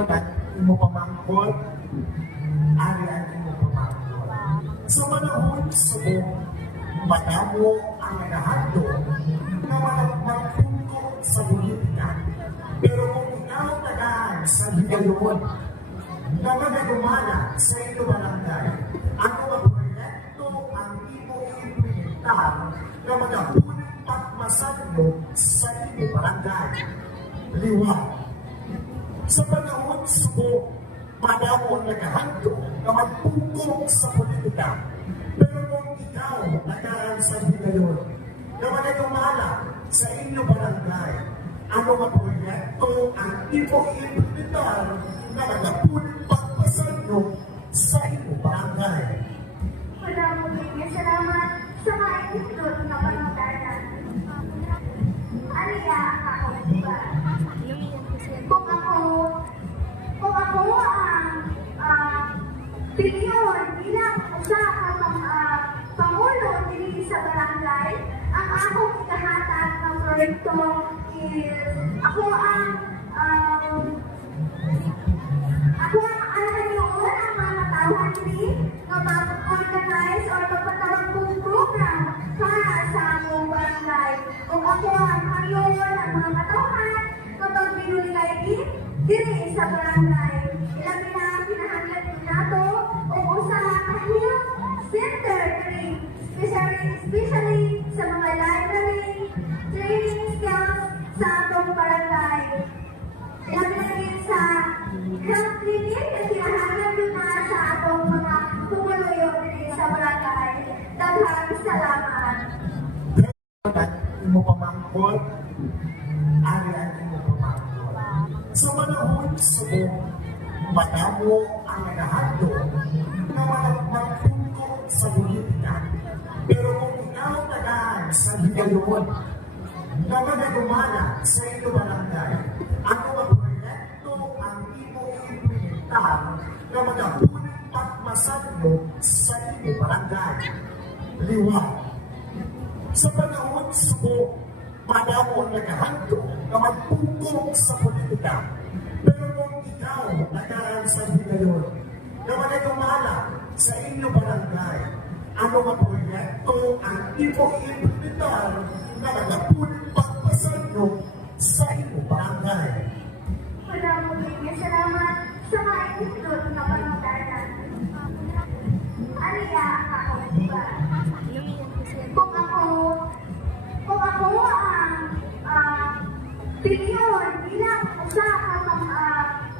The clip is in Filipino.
At imo pamangkot, arian imo pamangkot. Sa manahon subok, madamo ang nahando na magpunto sa politika. Pero kung ikaw tagaan sa higayon na magagumana sa iyong barangay, ano ang proyekto ang imo implementar na magapunong pagmasadlo sa iyong barangay? Liwanag. Sa panahon subok, madamo ang nagahando na magpungkong sa politika. Pero kung ikaw nagaan sa higayon na magagumana sa inyong barangay, ano ang proyekto ang imo implementar na nagapunong pagpasadlo sa iyong barangay? Salamat sa mga itlog na panuntaran. Ariya ako, diba? Kung ako ang piliyon bilang usa ang pangulo dili sa barangay, ang akong ikahatag ng proyekto is ako ang alalayoon ang mga tawhan dili na mag-organize or magpatawag kong program para sa among barangay. Kung ako ang hayon ang mga katawhan kapag binuligay diri sa barangay. Ilang na pinahanglan din nato o usa ka health center diri, especially sa mga library, training skills sa atong barangay. Ilang na din sa health clinic na pinahanglan din na sa atong mga pumuluyo diri sa barangay. Daghang salamat. At imo pamangkot, arian imo pamangkot. Sa manahon subok, madamo ang nagahando na magpunto sa politika. Pero kung ikaw tagaan sa higayon na magagumana sa iyong barangay, ano ang proyekto ang imo implementar na magapunong pagmasadlo sa iyong barangay? Liwanag. Sa panahon subok, madamo ang nagahando na magpungkong sa politika. Pero kung ikaw nagaan sa higayon na magagumala sa inyong barangay, ano ang proyekto ang imo implementar na nagapunong pagpasadlo sa iyong barangay? Salamat sa mga itlog na panuntaran.